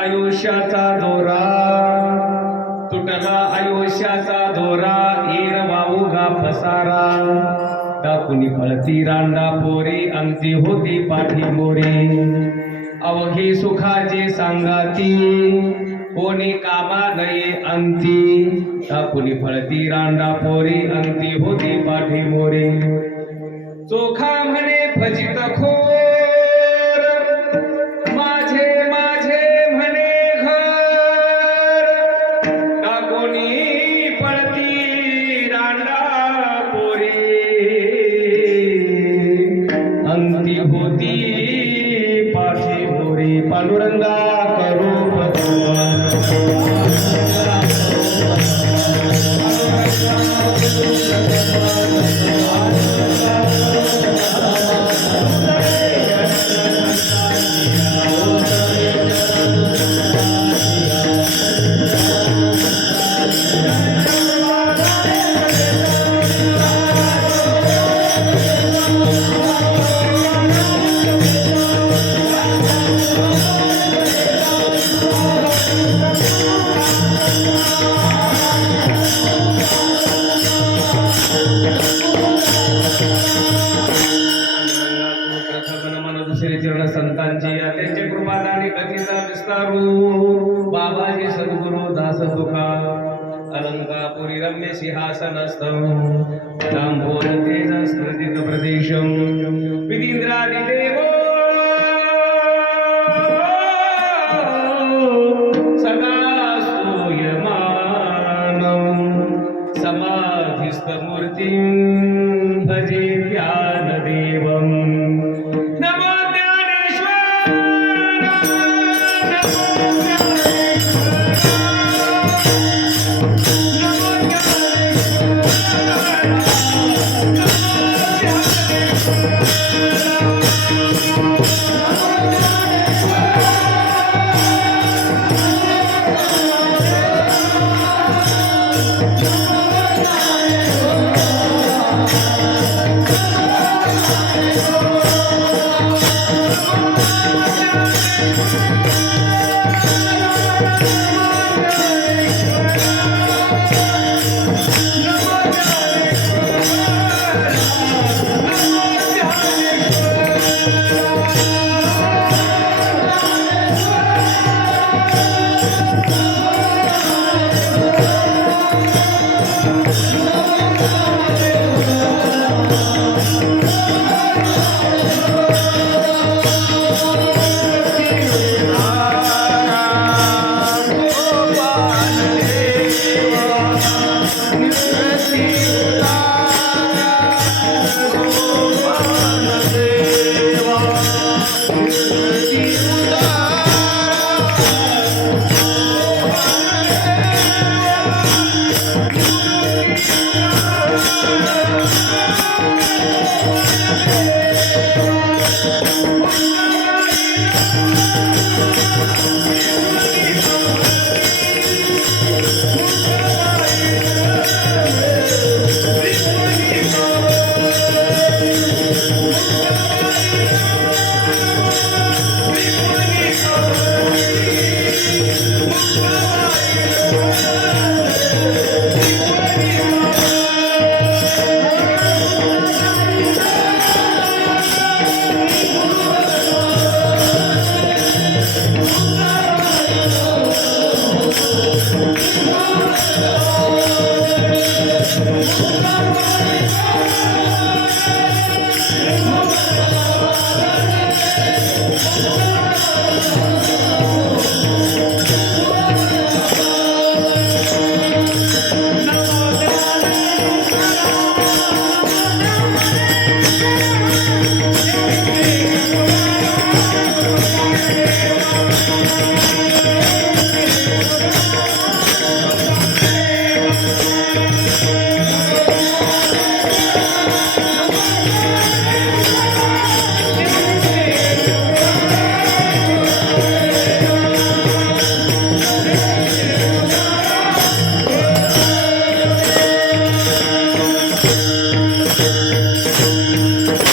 आयुष्याचा दोरा, तुटला आयुष्याचा दोरा, येर वाऊगा पसारा, टाकुनी फळती रांडा पोरी, अंती होती पाठी मोरी, अवघी सुखाची सांगाती, कोणी कामा नये अंती, टाकुनी फळती रांडा पोरी, अंती होती पाठी मोरी, चोखा म्हणे फजित खोर, माझे माझे म्हणे घर, टाकोनी पळती रांडा पोरी, अंती होती पाठी मोरी, पांडुरंगा करू चरण संतांची त्यांचे कृपादानी कथेचा विस्तारू, बाबाजी सद्गुरु दास तुका, अलंकापुरी रम्य सिंहासनस्थं, दांभोर तेज स्मृतित प्रदेशं, विधींद्रादिदेवो सदा स्तूयमानं, समाधिस्थ मूर्तिं भजे ध्यानदेवम्, नमो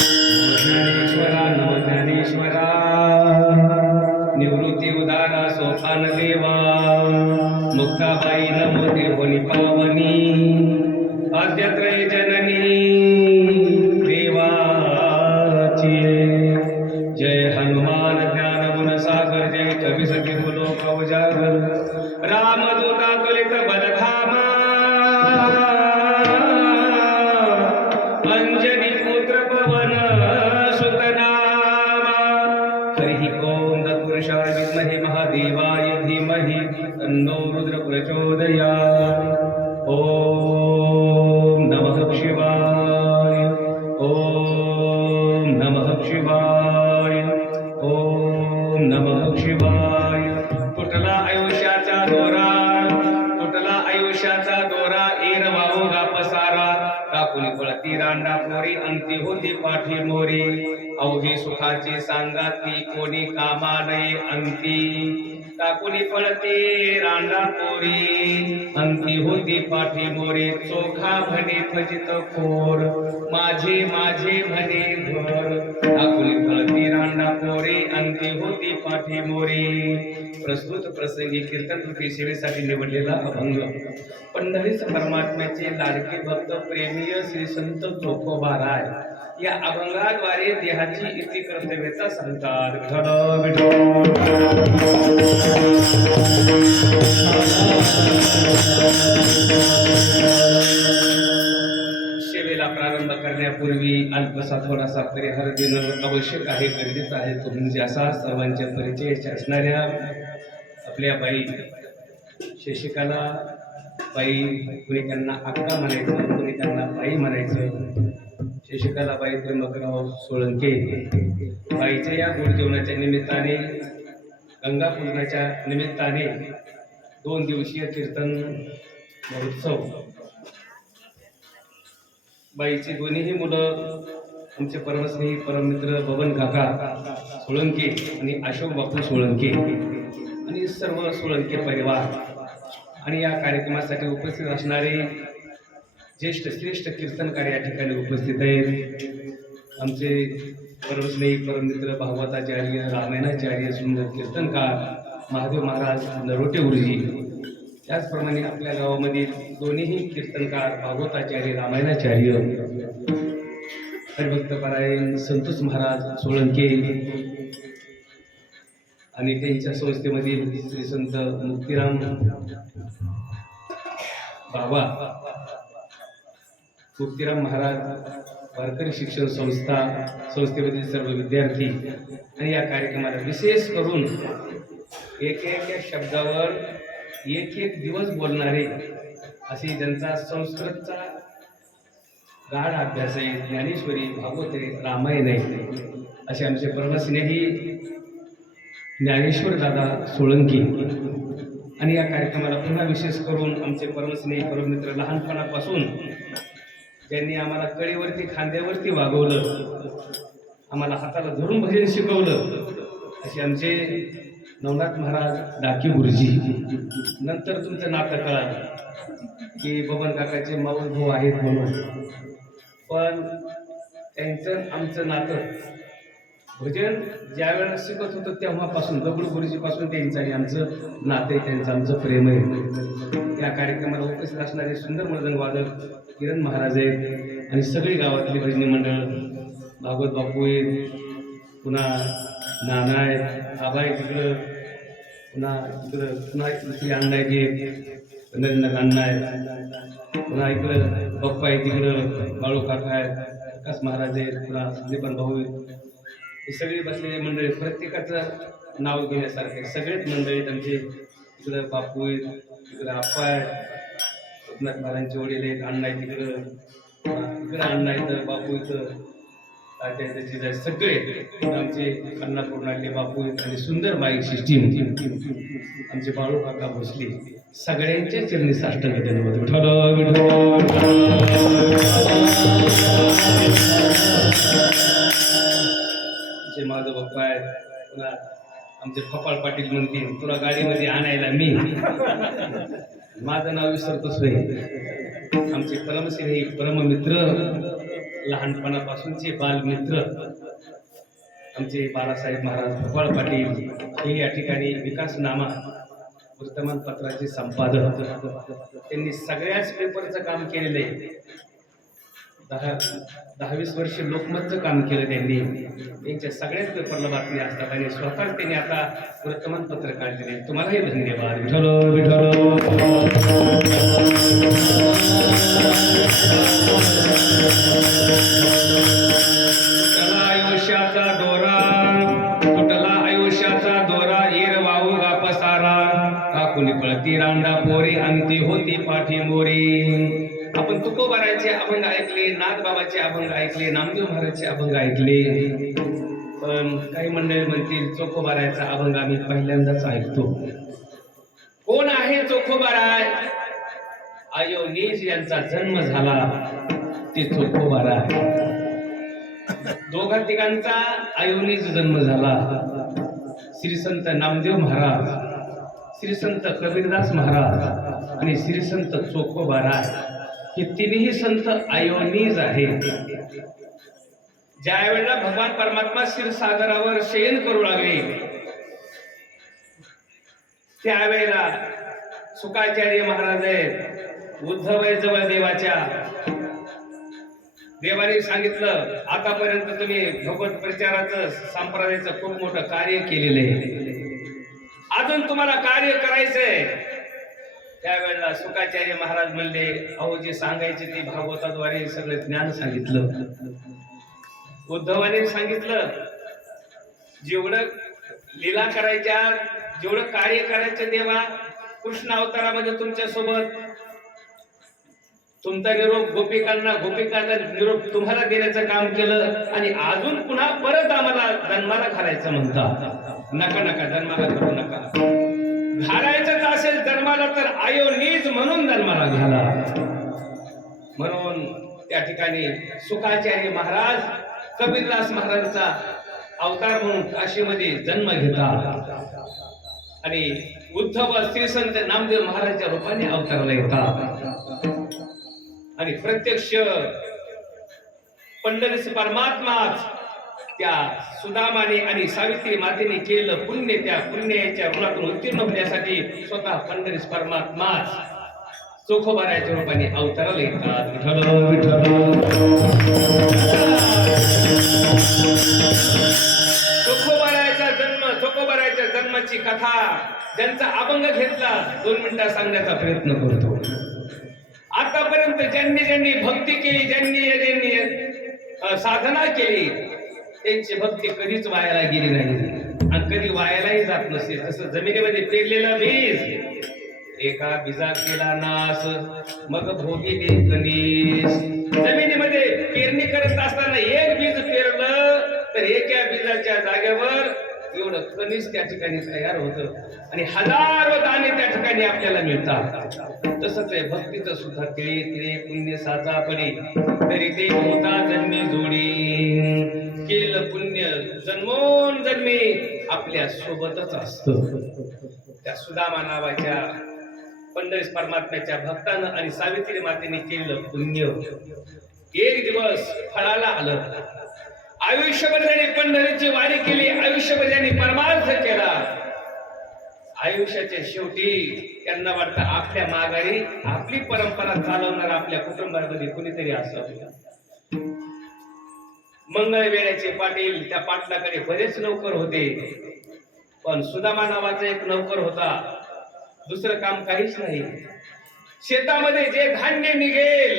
ज्ञानेश्वरा नम ज्ञानेश्वरा निवृत्ती उदारा सोपान देवा मुक्ताबाई नमो देवनी पावनी आद्यत्रय जननी देवाची जय हनुमान ज्ञान गुण सागर जय कवि सखी बोलो कवजागर रामदूता तुलित बलधामा अंजनी पुत्र पवन सुतनामा हरि ओम तत्पुरुषाय विद्महे महादेवाय धीमहि तन्नो रुद्र प्रचोदयात् ओम नमः शिवाय ओम नमः शिवाय ओम नमः शिवाय तुटला आयुष्याचा दोरा तुटला आयुष्याचा दोरा एरवाहो गापसारा काकुली पळती रांडा पोरी अंती होती पाठी मोरी अवघी सुखाची सांगाती कोणी कामा नये अंती काकुली पळती रांडा पोरी अंती होती पाठी मोरी चोखा म्हणे फजित खोर माझे माझे म्हणे घर काकुली पळती रांडा पोरी अंती होती पाठी मोरी प्रस्तुत प्रसंगी कीर्तन कृती सेवेसाठी निवडलेला अभंग पंढरीच परमात्म्याचे लाडके भक्त प्रेमीय श्री संत तुकोबाराय या अभंगाद्वारे देहाची इति कर्तव्याचा सांगतात सेवेला प्रारंभ करण्यापूर्वी अल्पसा थोडासा परिहार देणं आवश्यक आहे गरजेचं आहे तो म्हणजे असा सर्वांच्या परिचयाच्या असणाऱ्या आपल्या बाई शशिकाला बाई कुणी त्यांना अक्का म्हणायचं कुणी त्यांना बाई म्हणायचं शशिकाला बाई त्र्यंबकराव सोळंके बाईच्या या गोड जेवणाच्या निमित्ताने गंगा पूजनाच्या निमित्ताने 2 दिवसीय कीर्तन महोत्सव बाईची दोन्हीही मुलं आमचे परमस्नेही परममित्र बबन काका सोळंके आणि अशोक बापू सोळंके आणि सर्व सोळंके परिवार आणि या कार्यक्रमासाठी उपस्थित असणारे ज्येष्ठ श्रेष्ठ कीर्तनकार या ठिकाणी उपस्थित आहेत आमचे परमस्नेही परममित्र भागवताचार्य रामायणाचार्य सुंदर कीर्तनकार महादेव महाराज नरोटे गुरुजी त्याचप्रमाणे आपल्या गावामधील दोन्हीही कीर्तनकार भागवताचार्य रामायणाचार्य हरिभक्तपरायण संतोष महाराज सोळंके आणि त्यांच्या संस्थेमधील श्री संत मुक्तिराम बाबा मुक्तिराम महाराज वारकरी शिक्षण संस्थेमधील सर्व विद्यार्थी आणि या कार्यक्रमाला विशेष करून एक शब्दावर एक दिवस बोलणारे असे ज्यांचा संस्कृतचा गाढ अभ्यास आहे ज्ञानेश्वरी भागवते रामायण आहे असे आमचे परमस्नेही ज्ञानेश्वर दादा सोळंकी आणि या कार्यक्रमाला पुन्हा विशेष करून आमचे परमस्नेही परममित्र लहानपणापासून ज्यांनी आम्हाला कळीवरती खांद्यावरती वागवलं आम्हाला हाताला धरून भजन शिकवलं असे आमचे नवनाथ महाराज डाकी गुरुजी नंतर तुमचं नातं कळालं की बबन काकाचे माऊल भाऊ आहेत म्हणून पण त्यांचं आमचं नातं भजन ज्या वेळेला शिकत होतं तेव्हापासून दगडू गुरुजीपासून त्यांचं आणि आमचं नातं आहे त्यांचं आमचं प्रेम आहे या कार्यक्रमाला उपस्थित असणारे सुंदर मृदंग वादक किरण महाराज आहेत आणि सगळी गावातली भजनी मंडळ भागवत बापू आहेत पुन्हा नाना आहेत आबा आहे तिकडं पुन्हा इकडं पुन्हा इथली अण्णा आहेत नरेंद्र अण्णा आहेत पुन्हा इकडं पप्पा आहे, तिकडं बाळू काका आहेत, विकास महाराज आहेत, पुन्हा संदीपन भाऊ आहेत. हे सगळे बसलेले मंडळी प्रत्येकाचं नाव घेण्यासारखे सगळेच मंडळी त्यांचे. इकडं बापू आहेत, इकडं आप्पा आहेत, महाराजांचे वडील आहेत, अण्णा आहेत तिकडं, इकडं अण्णा आहेत, बापू इथं त्याचे सगळे आमचे अन्नपूर्णाले बापू आणि सुंदर बाईक सिस्टीम आमचे बाळू काका भोसले सगळ्यांच्या चरणी साष्टांग धन्यवाद. जे माझं बाप्पा आहेत, पुन्हा आमचे फपाळ पाटील म्हणतील तुला गाडीमध्ये आणायला मी, माझं नाव विसरतोच नाही. आमचे परमश्री परममित्र, लहानपणापासूनचे बालमित्र आमचे बाळासाहेब महाराज फपाळ पाटील हे या ठिकाणी विकासनामा वर्तमानपत्राचे संपादक. त्यांनी सगळ्याच पेपरचं काम केलेलं आहे. 10-20 वर्ष लोकमतचं काम केलं त्यांनी. त्यांच्या सगळ्याच पेपरला बातम्या असतात आणि स्वतः त्यांनी आता वर्तमानपत्र काढलेले. तुम्हालाही धन्यवाद. विठ्ठल विठ्ठल. आयुष्याचा दोरा तुटला, आयुष्याचा दोरा येर वाहू गापसारा, काकुनी पळती रांडा पोरी अंती होती पाठी मोरी. आपण तुकोबाराचे अभंग ऐकले, नाथबाबाचे अभंग ऐकले, नामदेव महाराजचे अभंग ऐकले, पण काही मंडळी म्हणतील चोखोबारायचा अभंग आम्ही पहिल्यांदाच ऐकतो. कोण आहे चोखोबाराय? अयोनीज यांचा जन्म झाला ते चोखोबारा. दोघा तिघांचा अयोनीज जन्म झाला. श्री संत नामदेव महाराज, श्री संत कबीरदास महाराज आणि श्री संत चोखोबारा हे तिन्ही संत अयोनीज आहेत. ज्या वेळेला भगवान परमात्मा क्षीरसागरावर शयन करू लागले त्यावेळेला शुकाचार्य महाराज आहेत, उद्धव जवळ देवाच्या. देवाने सांगितलं आतापर्यंत तुम्ही भगवत प्रचाराचं संप्रदायाचं खूप मोठं कार्य केलेलं आहे, अजून तुम्हाला कार्य करायचंय. त्यावेळेला शुकाचार्य महाराज म्हणले अहो जे सांगायचे ते भागवताद्वारे सगळं ज्ञान सांगितलं. उद्धवाने सांगितलं जेवढं लीला करायच्या, जेवढं कार्य करायचं देवा कृष्ण अवतारामध्ये तुमच्या सोबत, तुमचा निरोप गोपिकांचा निरोप तुम्हाला देण्याचं काम केलं आणि अजून पुन्हा परत आम्हाला जन्माला घालायचं म्हणता. नका नका जन्माला करू नका. घालायचंच असेल जन्माला तर अयोनीज म्हणून जन्माला घाला. म्हणून त्या ठिकाणी शुकाचार्य महाराज कबीरदास महाराजांचा अवतार म्हणून काशीमध्ये जन्म घेतात आणि उद्धव श्री संत नामदेव महाराजांच्या रूपाने अवताराला येतात आणि प्रत्यक्ष पंढरीस परमात्माच त्या सुदामाने आणि सावित्री मातेने केलेलं पुण्य, त्या पुण्याच्या ऋणातून उत्तीर्ण होण्यासाठी स्वतः पंढरीस परमात्माच चोखोबाराच्या रूपाने अवताराला येतात. विठ्ठल विठ्ठल. चोखोबाराच्या जन्माची कथा ज्यांचा अभंग घेतला 2 मिनिटात सांगण्याचा प्रयत्न करतो. आतापर्यंत ज्यांनी भक्ती केली, ज्यांनी साधना केली त्यांची भक्ती कधीच वायाला गेली नाही आणि कधी वायालाही जात नसते. जसं जमिनीमध्ये पेरलेलं बीज एका बीजा केला नाश मग भोगी दे कणीस. जमिनीमध्ये पेरणी करत असताना एक बीज पेरलं तर एका बीजाच्या जागेवर एवढं कणीस त्या ठिकाणी तयार होतं आणि हजारो दाणे त्या ठिकाणी आपल्याला मिळतात. तसंच आहे भक्तीचं सुद्धा. तिळे तिळे पुण्य साचा पडी तरी ते होता जन्मी जोडी. केलं पुण्य जन्मोन जन्मी आपल्या सोबतच असतं. त्या सुदामा नावाच्या पंढरीस परमात्म्याच्या भक्तानं आणि सावित्री मातेने केलेलं पुण्य एक दिवस फळाला आलं. आयुष्यभर त्यांनी पंढरीची वारी केली, आयुष्यभर त्यांनी परमार्थ केला. आयुष्याच्या शेवटी त्यांना वाटतं आपल्या माघारी आपली परंपरा चालवणार आपल्या कुटुंबामध्ये कुणीतरी असावं. मंगळ वेळेचे पाटील, त्या पाटलाकडे बरेच नौकर होते पण सुदामा नावाचा एक नौकर होता, दुसरं काम काहीच नाही. शेतामध्ये जे धान्य निघेल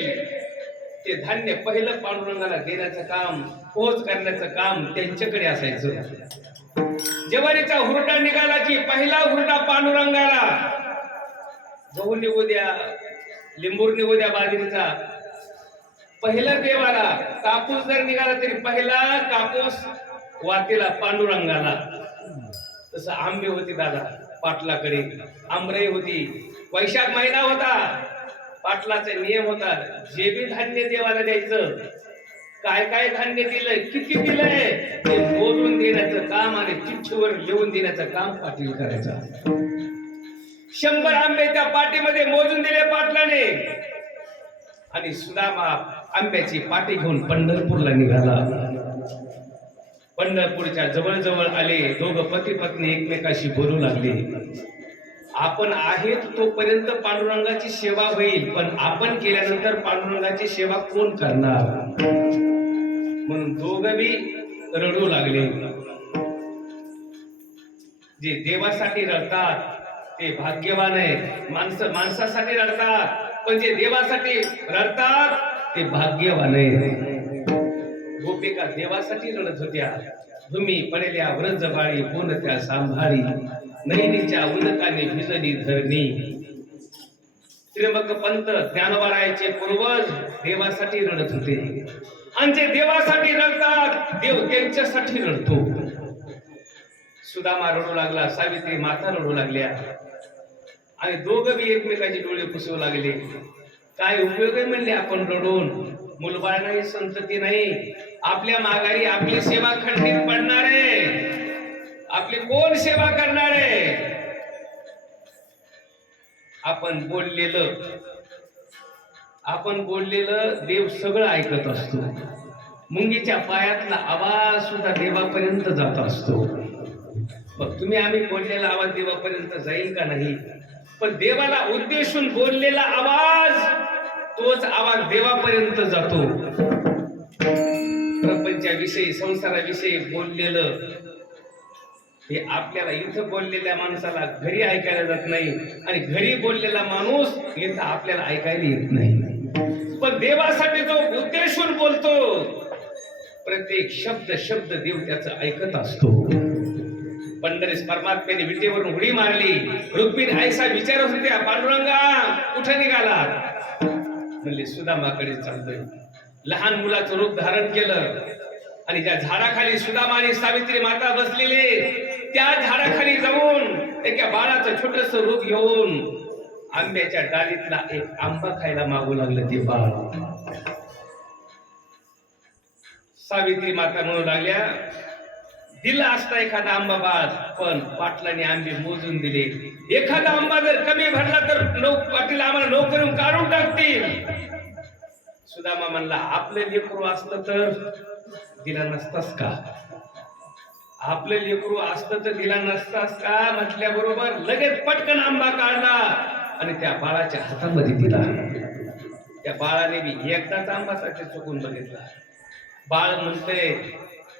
ते धान्य पहिलं पांडुरंगाला देण्याचं काम, पोच करण्याचं काम त्यांच्याकडे असायचं. ज्वारीचा हुरडा निघाला की पहिला हुरडा पांडुरंगाला. गहू निघू द्या, लिंबूर निघू द्या बाजरीचा, पहिला देवाला. कापूस जर निघाला तरी पहिला कापूस वातीला पांडुरंगाला. तसं आंबे होते दादा पाटलाकडे, आंबरे होती. वैशाख महिना होता, पाटलाचा नियम होता, जे बी धान्य देवाला द्यायचं, काय काय धान्य दिलंय, किती दिलंय ते मोजून देण्याचं काम आणि चिठ्ठीवर लिहून देण्याचं काम पाटील करायचं. 100 आंबे त्या पाटीमध्ये मोजून दिले पाटलाने आणि सुदामा आंब्याची पाटी घेऊन पंढरपूरला निघाला. पंढरपूरच्या जवळ जवळ आले. दोघं पती पत्नी एकमेकाशी बोलू लागले. आपण आहेत तोपर्यंत पांडुरंगाची सेवा होईल, पण आपण केल्यानंतर पांडुरंगाची सेवा कोण करणार? म्हणून दोघं बी रडू लागले. जे देवासाठी रडतात ते भाग्यवान आहे. माणसासाठी रडतात, पण जे देवासाठी रडतात ते भाग्यवान आहे. गोपिका देवासाठी रडत होत्या. तुम्ही पडलेल्या व्रज बाळी कोण त्या सांभाळी, नैनीच्या उदकाने भिजली धरणी. त्र्यंबक पंत ज्ञानोबारायाचे पूर्वज देवासाठी रडत होते. आणि जे देवासाठी रडतात देव त्यांच्यासाठी रडतो. सुदामा रडू लागला, सावित्री माता रडू लागल्या आणि दोघं बी एकमेकाचे डोळे पुसवू लागले. काय उपयोग आहे म्हणले आपण रडून? मुलबाळ नाही, संतती नाही, आपल्या माघारी आपली सेवा खंडित पडणार आहे. आपली कोण सेवा करणार आहे? आपण बोललेलं देव सगळं ऐकत असतो. मुंगीच्या पायातला आवाज सुद्धा देवापर्यंत जात असतो. मग तुम्ही आम्ही बोललेला आवाज देवापर्यंत जाईल का नाही? पण देवाला उद्देशून बोललेला आवाज, तोच आवाज देवापर्यंत जातो. प्रपंचाविषयी, संसाराविषयी बोललेलं हे आपल्याला इथं बोललेल्या माणसाला घरी ऐकायला जात नाही, आणि घरी बोललेला माणूस इथं आपल्याला ऐकायला येत नाही. पण देवासाठी जो उद्देशून बोलतो, प्रत्येक शब्द देव त्याचं ऐकत असतो. पंढरीस परमात्म्याने विटेवरून उडी मारली. रुक्मिणी आईसा विचारत होत्या, पांडुरंगा कुठे निघाला? म्हणले सुदामाकडे चालतोय. लहान मुलाचं रूप धारण केलं आणि ज्या झाडाखाली सुदामा आणि सावित्री माता बसलेले, त्या झाडाखाली जाऊन एका बाळाचं छोटस रूप घेऊन आंब्याच्या डालीतला एक आंबा खायला मागू लागलं ते बाळ. सावित्री माता म्हणू लागल्या, दिला असता एखादा आंबा बाळ, पण पाटलाने आंबे मोजून दिले. एखादा आंबा जर कमी भरला तर पाटील आम्हाला नोकरून काढून टाकतील. सुदामा म्हणला, आपलं लेकरू असतं तर दिला नसतास का? आपलं लेकरू असतं तर दिला नसतास का? म्हटल्याबरोबर लगेच पटकन आंबा काढला आणि त्या बाळाच्या हातामध्ये दिला. त्या बाळाने बी एकदाच आंबासाठी चुकून बघितला. बाळ म्हणतंय,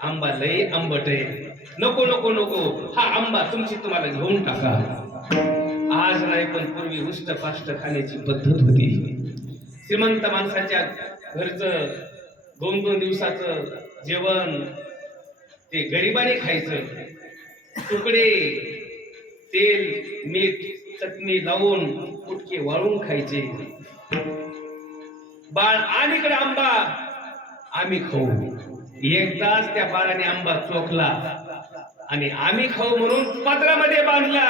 आंबा लई आंबट आहे, नको नको नको, हा आंबा तुम्हाला घेऊन टाका. आज नाही पण पूर्वी उष्ट पाष्ट खाण्याची पद्धत होती. श्रीमंत माणसाच्या घरचं 2-2 दिवसाचं जेवण ते गरिबाने खायचं. तुकडे तेल मीठ चटणी लावून कुटके वाळून खायचे. बाळ आणीकडे आंबा आम्ही खाऊ. एकदाच त्या बाळाने आंबा चोखला आणि आम्ही खाऊ म्हणून पदरामध्ये बांधला.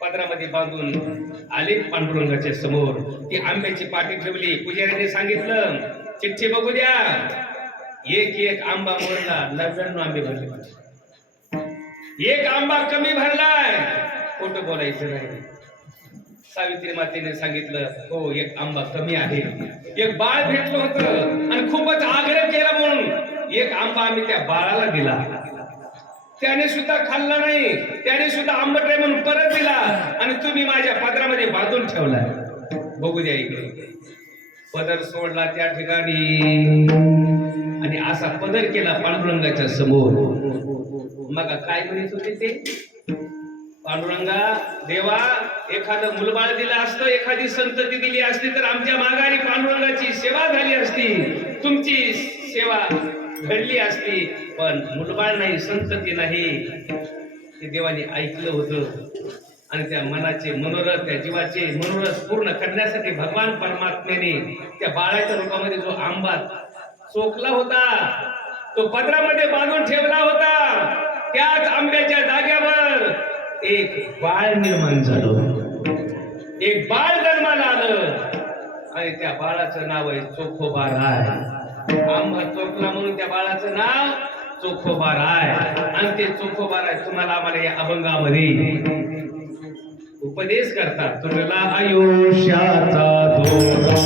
पदरामध्ये बांधून आले पांडुरंगाच्या समोर. ती आंब्याची पाटी ठेवली. पुजाऱ्याने सांगितलं, चिठ्ठी बघू द्या. एक आंबा मोडला, 99 आंबे भरले. एक आंबा कमी भरलाय, खोटं बोलायचं नाही. सावित्री मातेने सांगितलं, हो एक आंबा कमी आहे. एक बाळ भेटलं होतं आणि खूपच आग्रह केला म्हणून एक आंबा आम्ही त्या बाळाला दिला. त्याने सुद्धा खाल्ला नाही, त्याने सुद्धा आंबट आहे म्हणून परत दिला आणि तुम्ही माझ्या पदरामध्ये बांधून ठेवलाय. बघू द्या इकडे. पदर सोडला त्या ठिकाणी आणि असा पदर केला पांडुरंगाच्या समोर. मग काय म्हणत होते ते? पांडुरंगा देवा, एखादं मुलबाळ दिलं असतं, एखादी संतती दिली असती तर आमच्या माघारी पांडुरंगाची सेवा झाली असती, तुमची सेवा घडली असती. पण मुलबाळ नाही, संतती नाही, ते देवाने ऐकलं होतं. आणि त्या मनाचे मनोरथ, त्या जीवाचे मनोरथ पूर्ण करण्यासाठी भगवान परमात्म्याने त्या बाळाच्या रूपामध्ये जो आंबा चोखला होता, तो पदरामध्ये बांधून ठेवला होता, त्याच आंब्याच्या जागेवर एक बाळ निर्माण झालं, एक बाळ जन्माला आलं. आणि त्या बाळाचं नाव आहे चोखोबाराय. आंबा चोखला म्हणून त्या बाळाचं नाव चोखोबाराय. आणि ते चोखोबाराय तुम्हाला आम्हाला या अभंगामध्ये उपदेश करतात. तुला आयुष्याचा दोरा,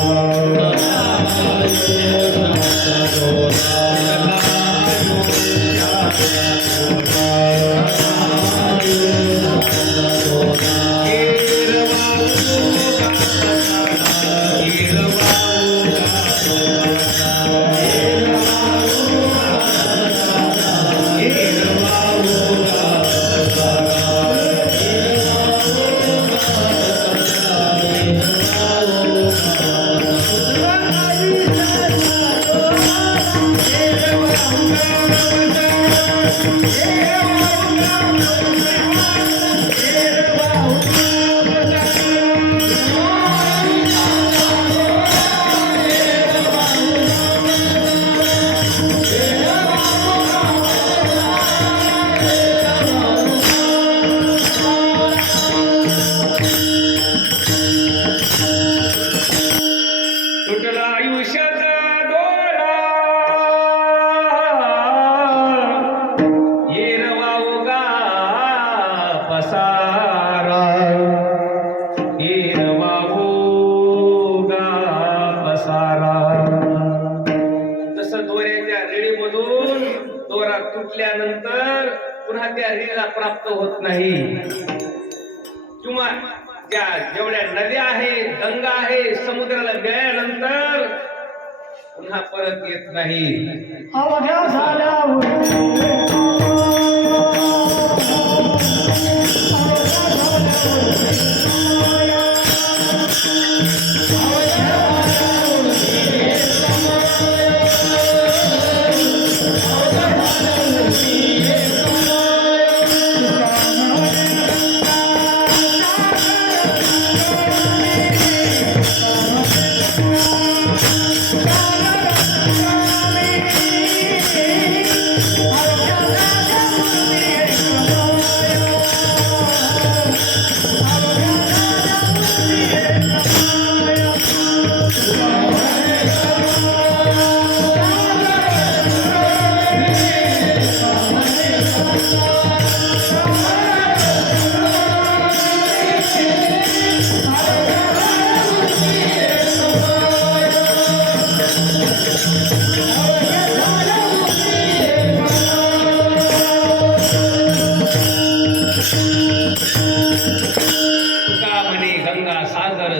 तुटला आयुष्याचा दोरा, येरवा उगा पसारा, येरवा उगा पसारा. जसं दोऱ्याच्या रेळीमधून दोरा तुटल्यानंतर पुन्हा त्या रेळीला प्राप्त होत नाही, किंवा त्या जेवढ्या नद्या आहेत, गंगा आहे, समुद्राला गेल्यानंतर पुन्हा परत येत नाही. अवघ्या झाल्यावर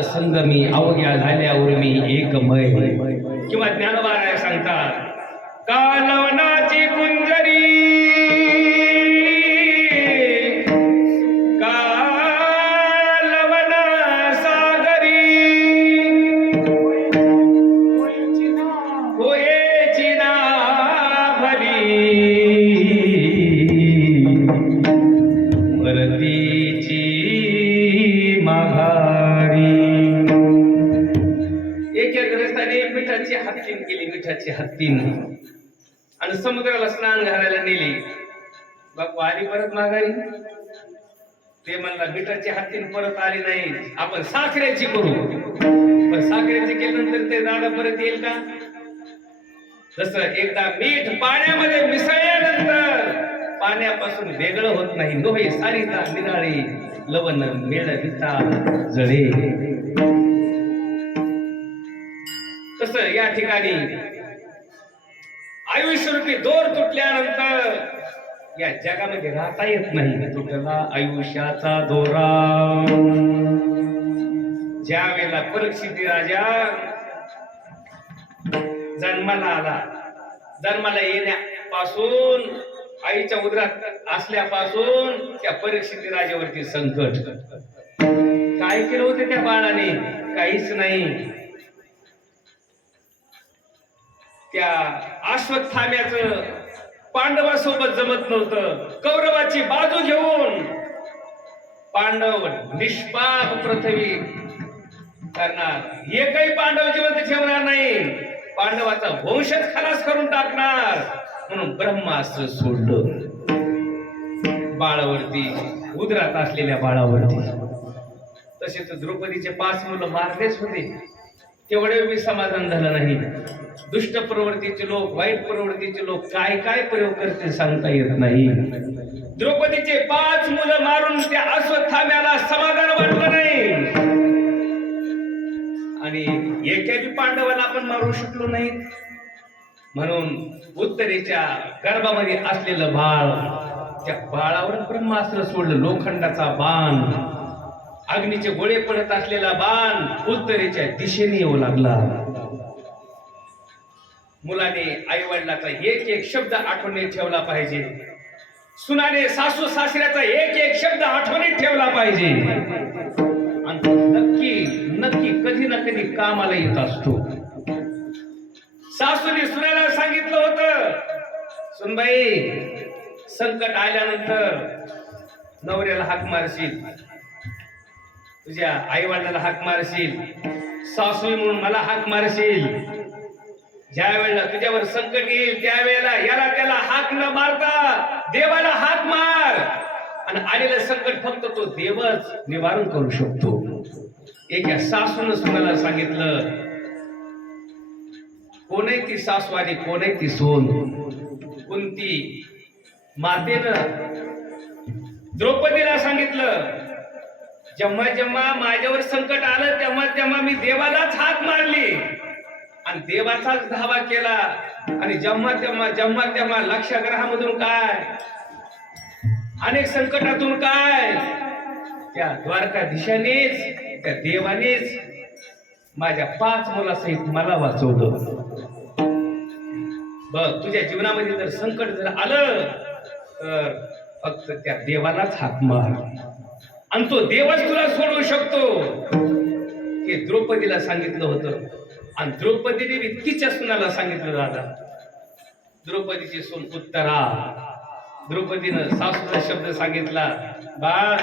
संगमी अवघ्या झाल्यावर मी एकमय. किंवा ज्ञानोबा सांगतात, कालवनाची कुंजरी, कालवना सागरी, होयेची ना भली, परतीची माघारी. एका ग्रस्ताने मिठाची हत्तीन केली, मिठाची हत्तीन, आणि समुद्राला स्नान घालायला नेली. बापू आली परत माघारी. ते म्हणला मिठाची हत्तीन परत आली नाही, आपण साखरेची करू. पण साखरेची केल्यानंतर ते दादा परत येईल का? जसं एकदा मीठ पाण्यामध्ये मिसळल्यानंतर पाण्यापासून वेगळं होत नाही. लोहे सारिता निराळी, लवण मेळविता जळे. तसं या ठिकाणी आयुष्यरूपी दोर तुटल्यानंतर या जगामध्ये राहता येत नाही. तुटला आयुष्याचा दोरा. ज्या वेळेला परीक्षित राजा जन्माला आला, जन्माला येण्यापासून आईच्या उदरात असल्यापासून त्या परीक्षित राजावरती संकट. काय केलं होतं त्या बाळाने? काहीच नाही. त्या अश्वत्थाम्याचं पांडवासोबत जमत नव्हतं. कौरवाची बाजू घेऊन पांडव निष्पाप पृथ्वी करणार. एकही पांडव जिवंत ठेवणार नाही. पांडवाचा वंशच खलास करून टाकणार म्हणून ब्रह्मास्त्र सोडलं बाळावरती, उदरात असलेल्या बाळावरती. तसेच द्रौपदीचे 5 मुलं मारलेच होते. तेवढे बी समाधान झालं नाही. दुष्ट प्रवृत्तीचे लोक, वाईट प्रवृत्तीचे लोक काय काय प्रयोग करतील सांगता येत नाही. द्रौपदीचे 5 मुलं मारून त्या अश्वत्थाम्याला समाधान वाटलं नाही आणि एकाही पांडवाला आपण मारू शकलो नाही. म्हणून उत्तरेच्या गर्भामध्ये असलेलं बाळ, त्या बाळावर ब्रह्मास्त्र सोडलं. लोखंडाचा बाण, अग्नीचे गोळे पडत असलेला बाण उत्तरेच्या दिशेने येऊ लागला. मुलाने आई वडिलाचा एक एक शब्द आठवणीत ठेवला पाहिजे. सुनाने सासू सासऱ्याचा एक एक शब्द आठवणीत ठेवला पाहिजे. आणि तो नक्की नक्की कधी ना कधी कामाला येत असतो. सासूने सुनाला सांगितलं होतं, सुनबाई संकट आल्यानंतर नवऱ्याला हाक मारशील, तुझ्या आई वडिलाला हाक मारशील, सासू म्हणून मला हाक मारशील. ज्या वेळेला तुझ्यावर संकट येईल त्यावेळेला याला त्याला हाक न मारता देवाला हाक मार. आणि आलेलं संकट फक्त तो देवच निवारण करू शकतो. एका सासून सुनाला सांगितलं. कोणही ती सासू आणि कोणही ती सून. कुंती मातेनं द्रौपदीला सांगितलं, जेव्हा जेव्हा माझ्यावर संकट आलं तेव्हा तेव्हा मी देवालाच हाक मारली आणि देवाचाच धावा केला. आणि जेव्हा तेव्हा लक्षग्रहामधून काय, अनेक संकटातून काय, त्या द्वारकाधीशानेच, त्या देवानेच माझ्या 5 मुलासहित मला वाचवलं. बघ, तुझ्या जीवनामध्ये जर संकट जर आलं तर फक्त त्या देवालाच हाक मार आणि तो देवच तुला सोडवू शकतो. हे द्रौपदीला सांगितलं होतं. आणि द्रौपदीने बी तिच्या सुनाला सांगितलं. दादा, द्रौपदीची सून उत्तरा, द्रौपदीनं सासूचा शब्द सांगितला. बाळ,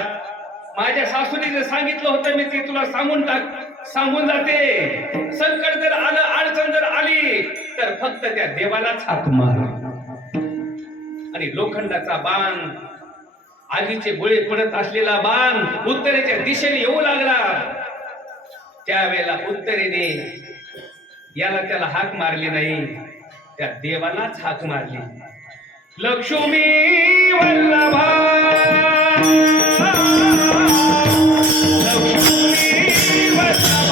माझ्या सासूने जे सांगितलं होतं मी ते तुला सांगून जाते. संकट जर आलं, अडचण जर आली तर फक्त त्या देवालाच हाक मार. आणि लोखंडाचा बाण, आगीचे गोळे पडत असलेला बाण उत्तरेच्या दिशेने येऊ लागला. त्यावेळेला उत्तरेने याला त्याला हाक मारली नाही, त्या देवालाच हाक मारली. लक्ष्मी वल्लभा, लक्ष्मी वल्लभा.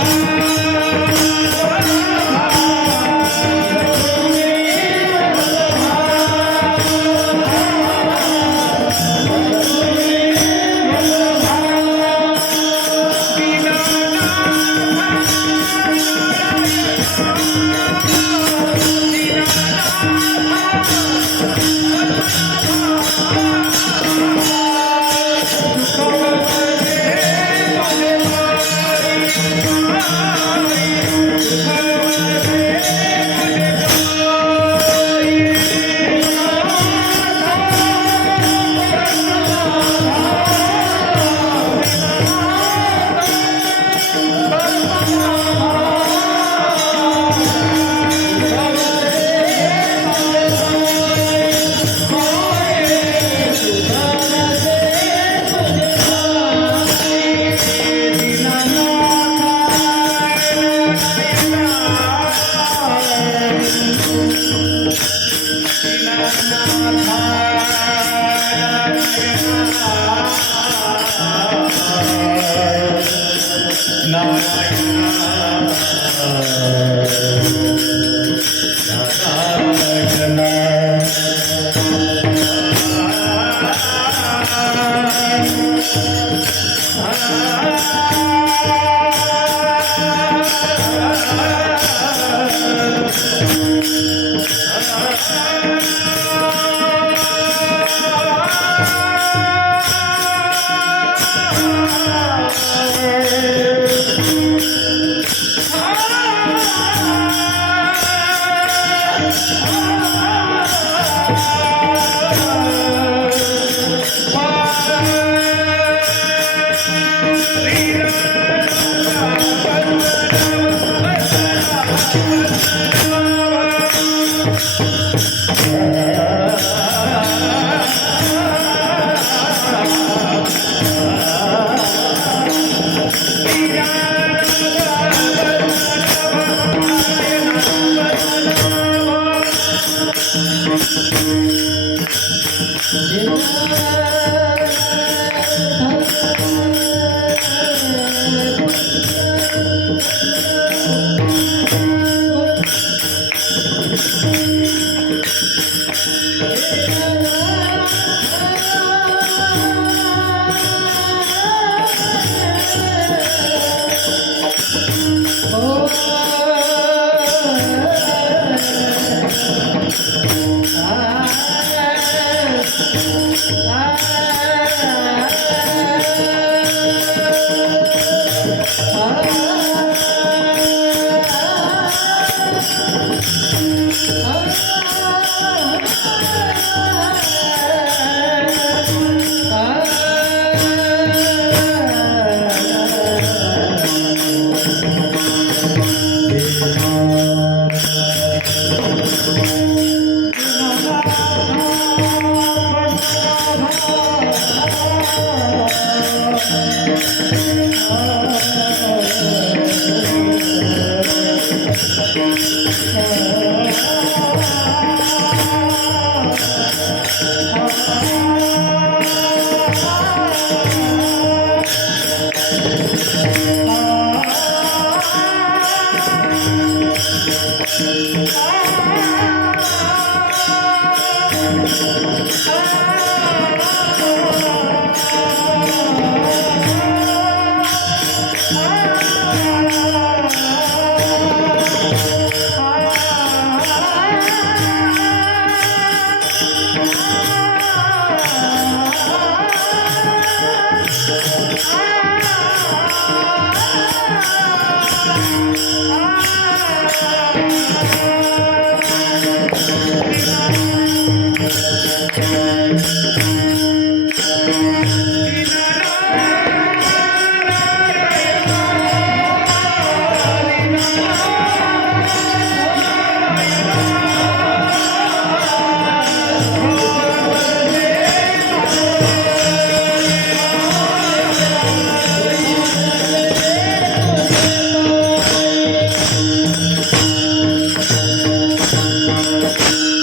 आ